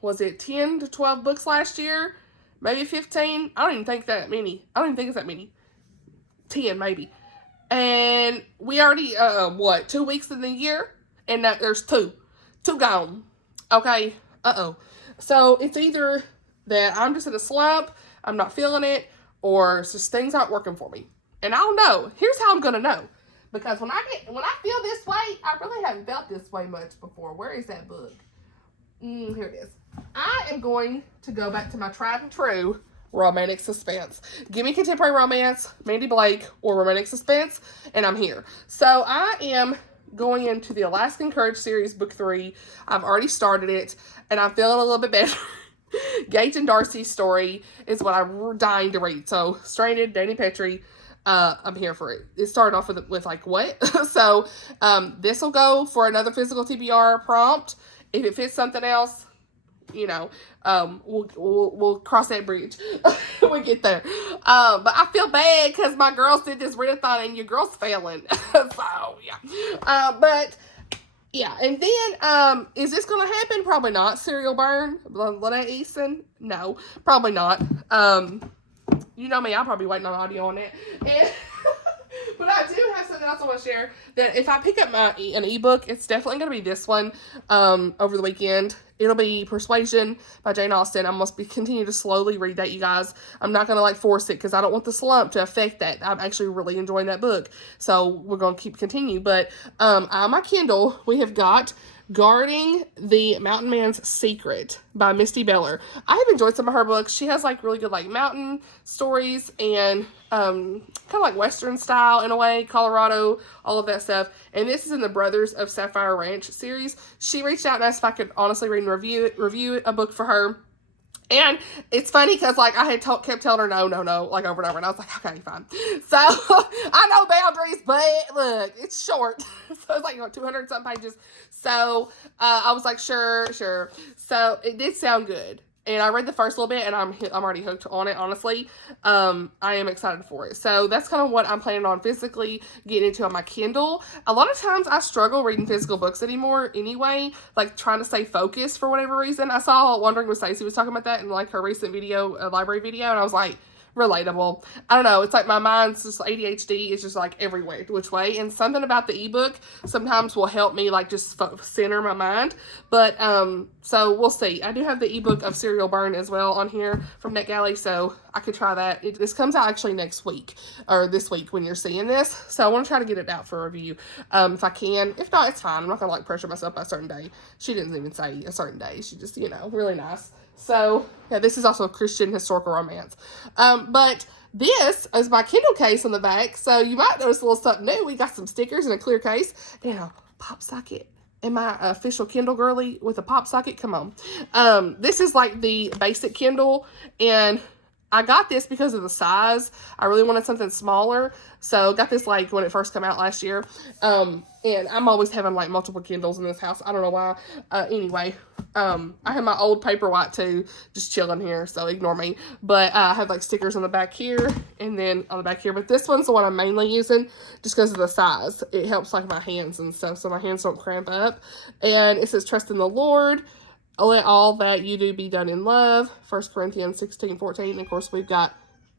Was it 10 to 12 books last year? Maybe 15? I don't even think that many. I don't even think it's that many. 10 maybe. And we already, 2 weeks in the year? And there's two gone. Okay? So it's either that I'm just in a slump, I'm not feeling it, or it's just things aren't working for me. And I don't know. Here's how I'm going to know. Because when I feel this way, I really haven't felt this way much before. Where is that book? Here it is. I am going to go back to my tried and true romantic suspense. Give me contemporary romance, Mandy Blake, or romantic suspense, and I'm here. So I am going into the Alaskan Courage series, book 3. I've already started it, and I'm feeling a little bit better. Gage and Darcy's story is what I'm dying to read. So, Stranded, Dani Pettrey, I'm here for it. It started off with like, what? So, this will go for another physical TBR prompt. If it fits something else, you know, we'll cross that bridge when we get there. But I feel bad because my girls did this readathon and your girl's failing. So, yeah. But Yeah, and then, is this going to happen? Probably not. Serial burn? Lynette Eason? No, probably not. You know me, I'll probably be waiting on audio on it. And but I do have something else I want to share, that if I pick up an ebook, it's definitely going to be this one over the weekend. It'll be Persuasion by Jane Austen. I'm going to continue to slowly read that, you guys. I'm not going to, like, force it because I don't want the slump to affect that. I'm actually really enjoying that book. So we're going to continue. But on my Kindle, we have got Guarding the Mountain Man's Secret by Misty Beller. I have enjoyed some of her books. She has, like, really good, like, mountain stories and kind of like Western style in a way, Colorado, all of that stuff. And this is in the Brothers of Sapphire Ranch series. She reached out and asked if I could honestly read and review a book for her. And it's funny because, like, I had kept telling her no, like, over and over. And I was like, okay, fine. So, I know boundaries, but look, it's short. So, it's like, 200 something pages. So, I was like, sure. So, it did sound good. And I read the first little bit, and I'm already hooked on it, honestly. I am excited for it. So, that's kind of what I'm planning on physically getting into on my Kindle. A lot of times, I struggle reading physical books anymore anyway, like, trying to stay focused for whatever reason. I saw Wandering with Stacey was talking about that in, like, her recent video, library video, and I was like, relatable. I don't know. It's like my mind's just ADHD. It's just like everywhere, which way. And something about the ebook sometimes will help me like just center my mind. But so we'll see. I do have the ebook of Serial Burn as well on here from NetGalley, so I could try that. This comes out actually next week or this week when you're seeing this. So I want to try to get it out for review if I can. If not, it's fine. I'm not gonna like pressure myself by a certain day. She didn't even say a certain day. She just really nice. So, yeah, this is also a Christian historical romance. But this is my Kindle case on the back. So, you might notice a little something new. We got some stickers in a clear case. And a pop socket. Am I official Kindle girly with a pop socket? Come on. This is like the basic Kindle. And I got this because of the size. I really wanted something smaller. So, got this like when it first came out last year. And I'm always having like multiple Kindles in this house. I don't know why. Anyway, I have my old Paperwhite too, just chilling here, so ignore me. But I have like stickers on the back here and then on the back here. But this one's the one I'm mainly using just because of the size. It helps like my hands and stuff, so my hands don't cramp up. And it says, trust in the Lord. Let all that you do be done in love. 1 Corinthians 16:14. And of course, we've got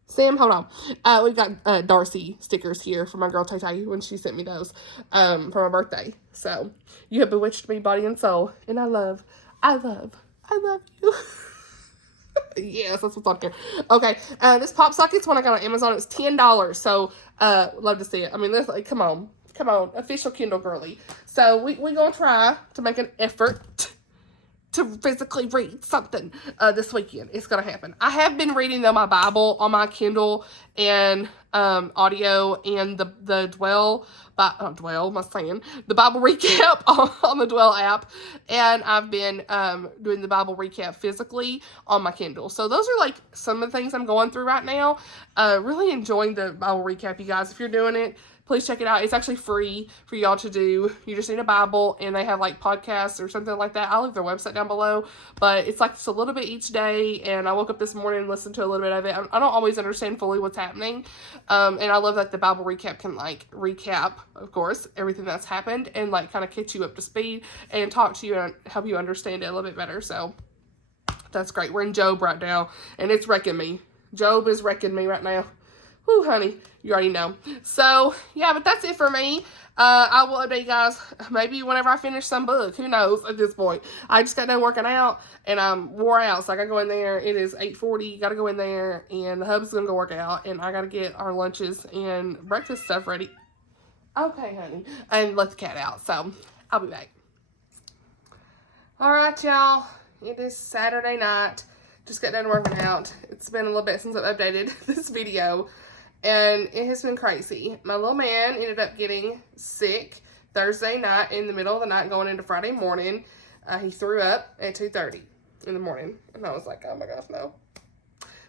Sam, hold on. We've got Darcy stickers here for my girl Tay when she sent me those for my birthday. So, you have bewitched me body and soul. And I love you. Yes, that's what's on here. Okay, this pop socket's one I got on Amazon. It's $10. So, love to see it. I mean, like, come on. Official Kindle girly. So, we gonna try to make an effort to physically read something this weekend. It's gonna happen. I have been reading though my Bible on my Kindle and audio and the Bible recap on the Dwell app, and I've been doing the Bible recap physically on my Kindle. So those are like some of the things I'm going through right now. Really enjoying the Bible recap, you guys. If you're doing it, please check it out. It's actually free for y'all to do. You just need a Bible, and they have like podcasts or something like that. I'll leave their website down below, but it's like just a little bit each day, and I woke up this morning and listened to a little bit of it. I don't always understand fully what's happening, and I love that the Bible recap can like recap, of course, everything that's happened and like kind of catch you up to speed and talk to you and help you understand it a little bit better. So that's great. We're in Job right now, and it's wrecking me. Job is wrecking me right now. Whew, honey, you already know. So, yeah, but that's it for me. I will update you guys maybe whenever I finish some book. Who knows at this point. I just got done working out, and I'm wore out, so I got to go in there. It is 8:40. Got to go in there, and the hub's going to go work out, and I got to get our lunches and breakfast stuff ready. Okay, honey. And let the cat out, so I'll be back. All right, y'all. It is Saturday night. Just got done working out. It's been a little bit since I've updated this video. And it has been crazy. My little man ended up getting sick Thursday night in the middle of the night going into Friday morning. He threw up at 2:30 in the morning. And I was like, oh my gosh, no.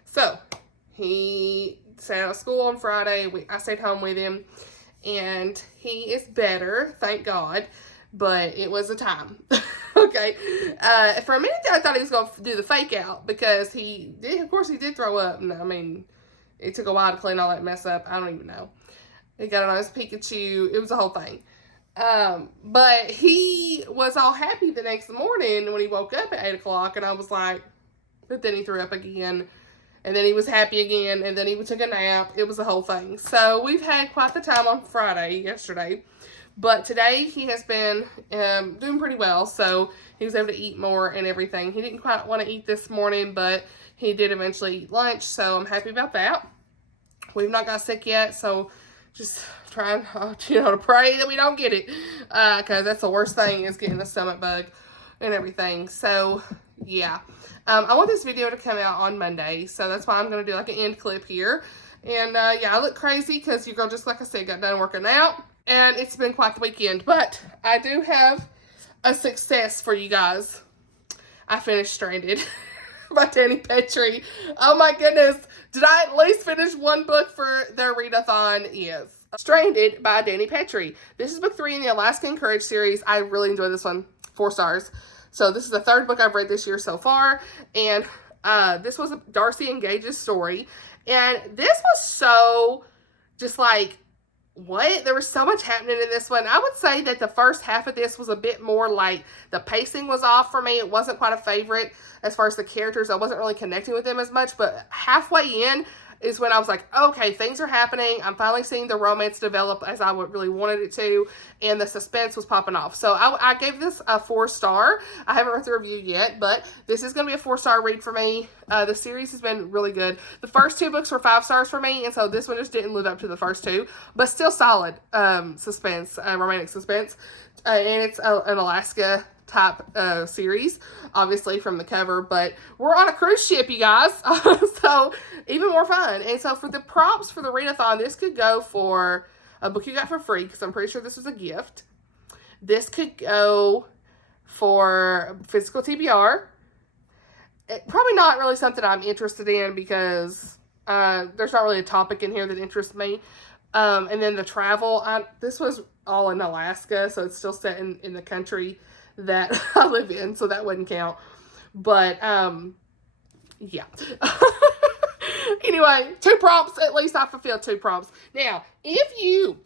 So, he sat out of school on Friday. I stayed home with him. And he is better, thank God. But it was a time. Okay. For a minute there, I thought he was going to do the fake out. Because he did throw up. And I mean, it took a while to clean all that mess up. I don't even know. He got a nice Pikachu. It was a whole thing. But he was all happy the next morning when he woke up at 8 o'clock, and I was like, but then he threw up again, and then he was happy again, and then he took a nap. It was a whole thing. So we've had quite the time on Friday, yesterday. But today he has been doing pretty well, so he was able to eat more and everything. He didn't quite want to eat this morning, but he did eventually eat lunch, so I'm happy about that. We've not got sick yet, so just trying, to pray that we don't get it, because that's the worst thing is getting the stomach bug and everything. So, yeah. I want this video to come out on Monday, so that's why I'm going to do like an end clip here. And, yeah, I look crazy because your girl, just like I said, got done working out, and it's been quite the weekend. But I do have a success for you guys. I finished Stranded by Dani Pettrey. Oh my goodness. Did I at least finish one book for their readathon? Yes. Stranded by Dani Pettrey. This is book 3 in the Alaska Courage series. I really enjoyed this one. 4 stars. So this is the 3rd book I've read this year so far. And this was Darcy Engage's story. And this was so just like, what? There was so much happening in this one. I would say that the first half of this was a bit more like the pacing was off for me. It wasn't quite a favorite as far as the characters. I wasn't really connecting with them as much, but halfway in is when I was like, okay, things are happening. I'm finally seeing the romance develop as I really wanted it to, and the suspense was popping off. So I gave this a 4-star. I haven't read the review yet, but this is going to be a 4-star read for me. The series has been really good. The first 2 books were 5 stars for me, and so this one just didn't live up to the first 2, but still solid suspense, romantic suspense. And it's an Alaska type series, obviously from the cover, but we're on a cruise ship, you guys. So even more fun. And so for the prompts for the readathon, this could go for a book you got for free, because I'm pretty sure this was a gift. This could go for physical TBR. Probably not really something I'm interested in, because there's not really a topic in here that interests me. And then the travel, this was all in Alaska, so it's still set in the country that I live in, so that wouldn't count. But yeah. Anyway, 2 prompts. At least I fulfilled 2 prompts. Now, if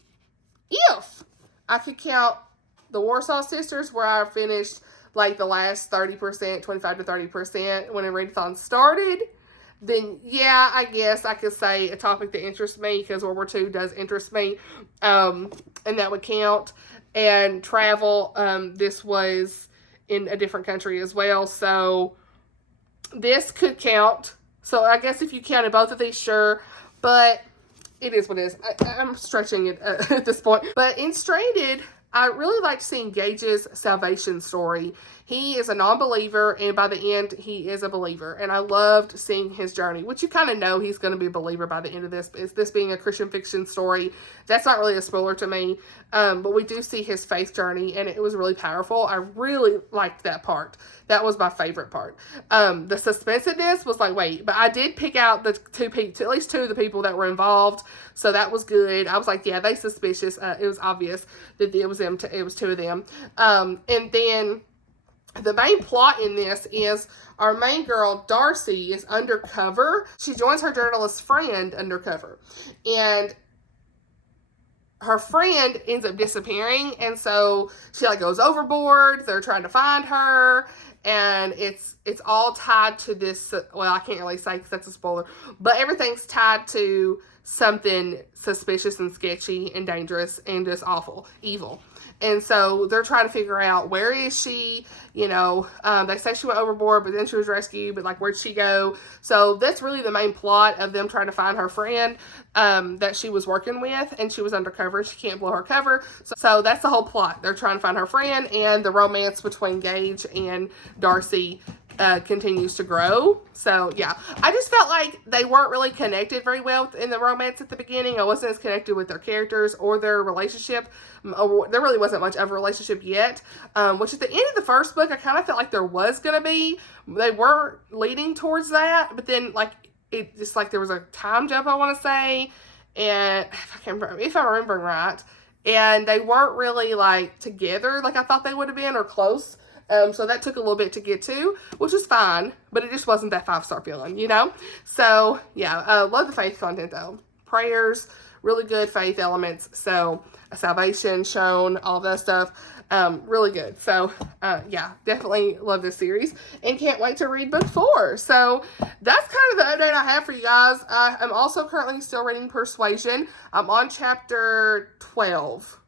I could count the Warsaw sisters, where I finished like the last 30%, 25 to 30% when a readathon started, then yeah, I guess I could say a topic that interests me, because World War II does interest me, and that would count. And travel, this was in a different country as well, so this could count. So I guess if you counted both of these, sure, but it is what it is. I'm stretching it at this point. But in Stranded, I really liked seeing Gage's salvation story. He is a non-believer, and by the end, he is a believer. And I loved seeing his journey, which you kind of know he's going to be a believer by the end of this. Is this being a Christian fiction story? That's not really a spoiler to me, but we do see his faith journey, and it was really powerful. I really liked that part. That was my favorite part. The suspense in this was like, wait, but I did pick out the at least 2 of the people that were involved, so that was good. I was like, yeah, they suspicious. It was obvious that it was them. It was 2 of them, and then the main plot in this is our main girl, Darcy, is undercover. She joins her journalist friend undercover. And her friend ends up disappearing. And so she like goes overboard. They're trying to find her. And it's all tied to this. Well, I can't really say because that's a spoiler. But everything's tied to something suspicious and sketchy and dangerous and just awful, evil. And so they're trying to figure out, where is she? You know, they say she went overboard, but then she was rescued, but like, where'd she go? So that's really the main plot of them trying to find her friend that she was working with, and she was undercover. She can't blow her cover. So that's the whole plot. They're trying to find her friend, and the romance between Gage and Darcy continues to grow. So yeah, I just felt like they weren't really connected very well in the romance at the beginning. I wasn't as connected with their characters or their relationship. There really wasn't much of a relationship yet, which at the end of the first book, I kind of felt like there was going to be. They were leading towards that, but then like it just like there was a time jump, I want to say, and if I'm remembering right, and they weren't really like together like I thought they would have been, or close. So that took a little bit to get to, which is fine, but it just wasn't that 5-star feeling, you know? So, yeah, love the faith content, though. prayers, really good faith elements. So salvation shown, all that stuff. Really good. So, yeah, definitely love this series and can't wait to read book 4. So that's kind of the update I have for you guys. I'm also currently still reading Persuasion. I'm on chapter 12.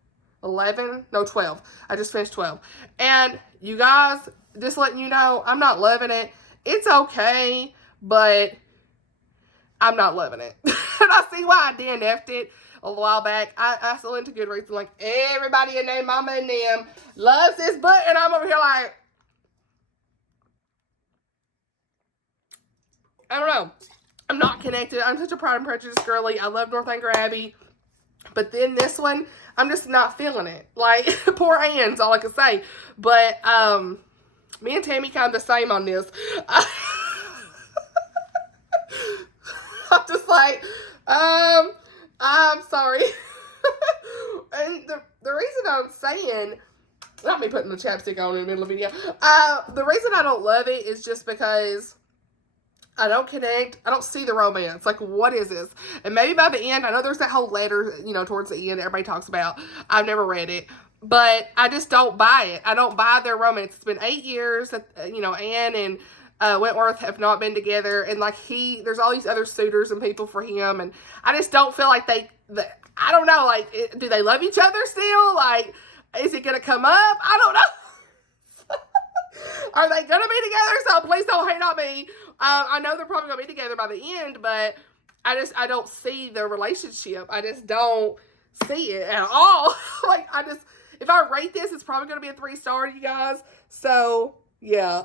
11? No, 12. I just finished 12. And you guys, just letting you know, I'm not loving it. It's okay, but I'm not loving it. And I see why I DNF'd it a while back. I still into Goodreads, and like everybody in their mama and them loves this book, and I'm over here like, I don't know. I'm not connected. I'm such a Pride and Prejudice girly. I love Northanger Abbey. But then this one, I'm just not feeling it. Like, poor Anne's all I can say. But, me and Tammy kind of the same on this. I'm just like, I'm sorry. And the reason I'm saying, not me putting the chapstick on in the middle of the video. The reason I don't love it is just because I don't connect. I don't see the romance. Like, what is this? And maybe by the end, I know there's that whole letter, you know, towards the end everybody talks about. I've never read it. But I just don't buy it. I don't buy their romance. It's been 8 years that, you know, Anne and Wentworth have not been together. And, like, there's all these other suitors and people for him. And I just don't feel like I don't know, like, do they love each other still? Like, is it going to come up? I don't know. Are they going to be together? So please don't hate on me. I know they're probably going to be together by the end, but I don't see the relationship. I just don't see it at all. Like, if I rate this, it's probably going to be a 3-star, you guys. So, yeah,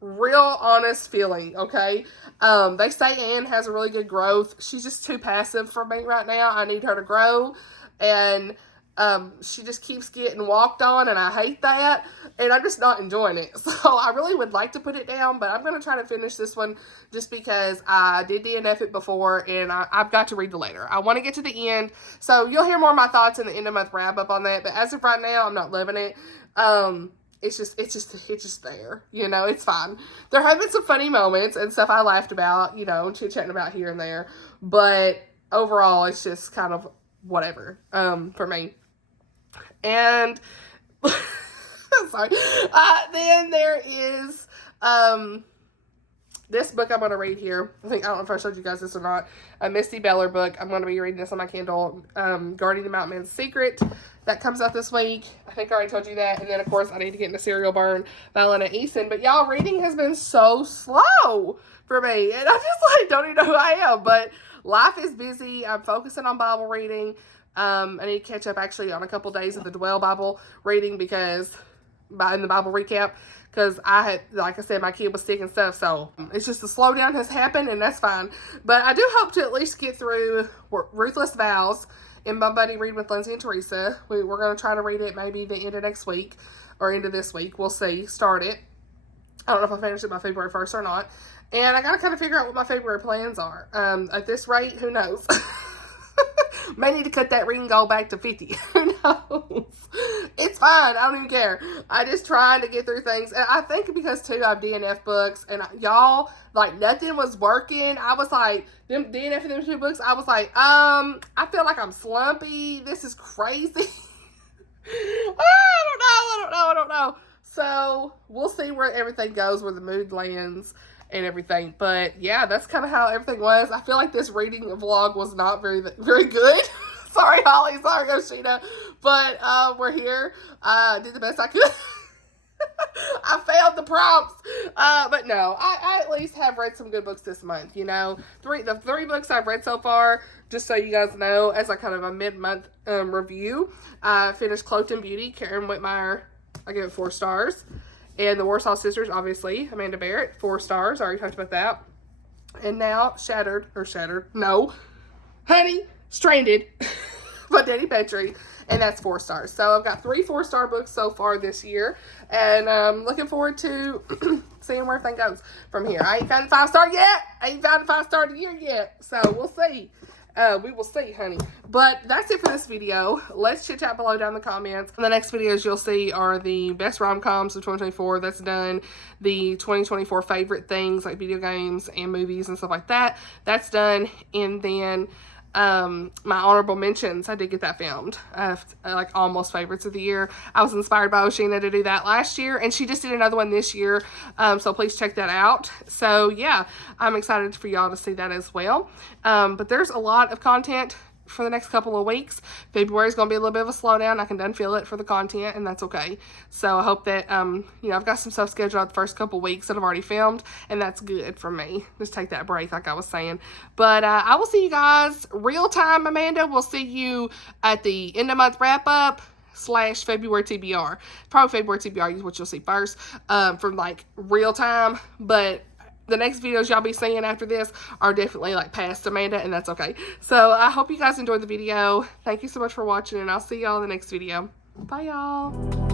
real honest feeling, okay? They say Anne has a really good growth. She's just too passive for me right now. I need her to grow, and she just keeps getting walked on, and I hate that, and I'm just not enjoying it. So I really would like to put it down, but I'm going to try to finish this one just because I did DNF it before, and I've got to read the later. I want to get to the end, so you'll hear more of my thoughts in the end of month wrap up on that, but as of right now, I'm not loving it. It's just there, you know, it's fine. There have been some funny moments and stuff I laughed about, you know, chit-chatting about here and there, but overall, it's just kind of whatever, for me. And, sorry, then there is, this book I'm going to read here. I don't know if I showed you guys this or not. A Misty Beller book. I'm going to be reading this on my Kindle. Guarding the Mountain Man's Secret. That comes out this week. I think I already told you that. And then, of course, I need to get into Serial Burn by Lynette Eason. But, y'all, reading has been so slow for me. And I just, like, don't even know who I am. But life is busy. I'm focusing on Bible reading. I need to catch up, actually, on a couple days of the Dwell Bible reading in the Bible recap. Because I had, like I said, my kid was sick and stuff, so it's just a slowdown has happened, and that's fine. But I do hope to at least get through Ruthless Vows in my buddy Read with Lindsay and Teresa. We're going to try to read it maybe the end of next week, or end of this week. We'll see. Start it. I don't know if I finish it by February 1st or not. And I got to kind of figure out what my February plans are. At this rate, who knows? May need to cut that reading goal back to 50. Who knows? It's fine. I don't even care. I just trying to get through things. And I think because, too, I've DNF books. And y'all, like, nothing was working. I was like, DNFing them 2 books, I was like, I feel like I'm slumpy. This is crazy. I don't know. So, we'll see where everything goes, where the mood lands and everything. But yeah, that's kind of how everything was. I feel like this reading vlog was not very good. Sorry, Holly. Sorry, Yoshida. But we're here. Did the best I could. I failed the prompts. But no, I at least have read some good books this month. You know, the 3 books I've read so far, just so you guys know, as a kind of a mid-month review, I finished Cloaked in Beauty, Karen Whitmire. I give it 4 stars. And the Warsaw Sisters, obviously, Amanda Barrett, 4 stars. I already talked about that. And now, Stranded by Dani Pettrey. And that's 4 stars. So I've got 3 4-star books so far this year. And I'm looking forward to seeing where everything goes from here. I ain't found a 5-star yet. I ain't found a 5-star of the year yet. So we'll see. We will see, honey. But that's it for this video. Let's chit chat below down in the comments. And the next videos you'll see are the best rom-coms of 2024. That's done. The 2024 favorite things like video games and movies and stuff like that. That's done. And then my honorable mentions, I did get that filmed. Like almost favorites of the year. I was inspired by Oshina to do that last year, and she just did another one this year. So please check that out. So yeah, I'm excited for y'all to see that as well. But there's a lot of content for the next couple of weeks. February is going to be a little bit of a slowdown. I can done feel it for the content, and that's okay. So I hope that, you know, I've got some stuff scheduled out the first couple of weeks that I've already filmed, and that's good for me. Just take that break like I was saying. But I will see you guys real time, Amanda. We'll see you at the end of month wrap up / February TBR. Probably February TBR is what you'll see first, from like real time. But the next videos y'all be seeing after this are definitely like past Amanda, and that's okay. So I hope you guys enjoyed the video. Thank you so much for watching, and I'll see y'all in the next video. Bye, y'all.